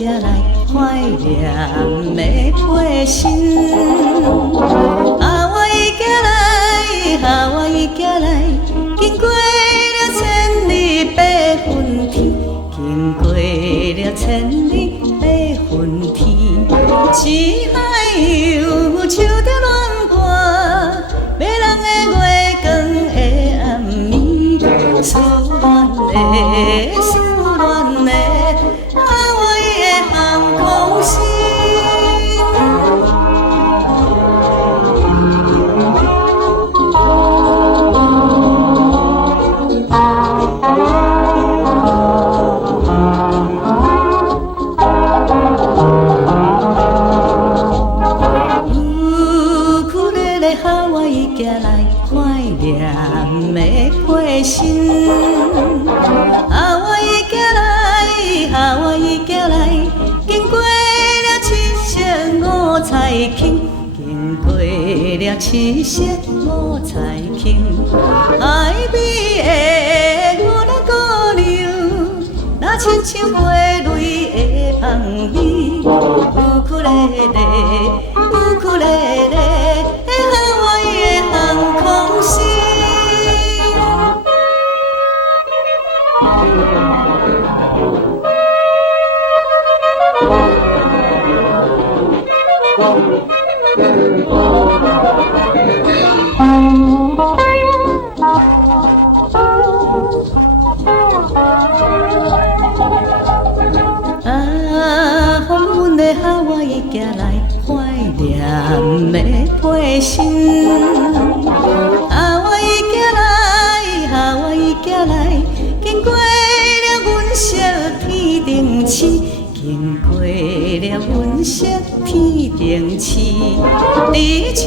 行来，怀念的陪身。啊，我已行来，啊，我已行来，经过了千里八分天，经过了千里八分天，青海有树在乱伴，迷人的月光的暗暝，思恋的，思恋的，啊，我的航空心。哈，我已行来，怀念的陪身。啊，我已行来，啊，我已行来，经过了七色五彩衾，经过了七色五彩衾。海边的牛仔姑娘，那亲像花蕊的香味。乌克丽丽，乌克丽丽。啊，风阮的哈，我已行来，怀念的陪身。啊，我已行来，啊，我已行来，经过了阮色天顶市，经过了阮色天顶市，离树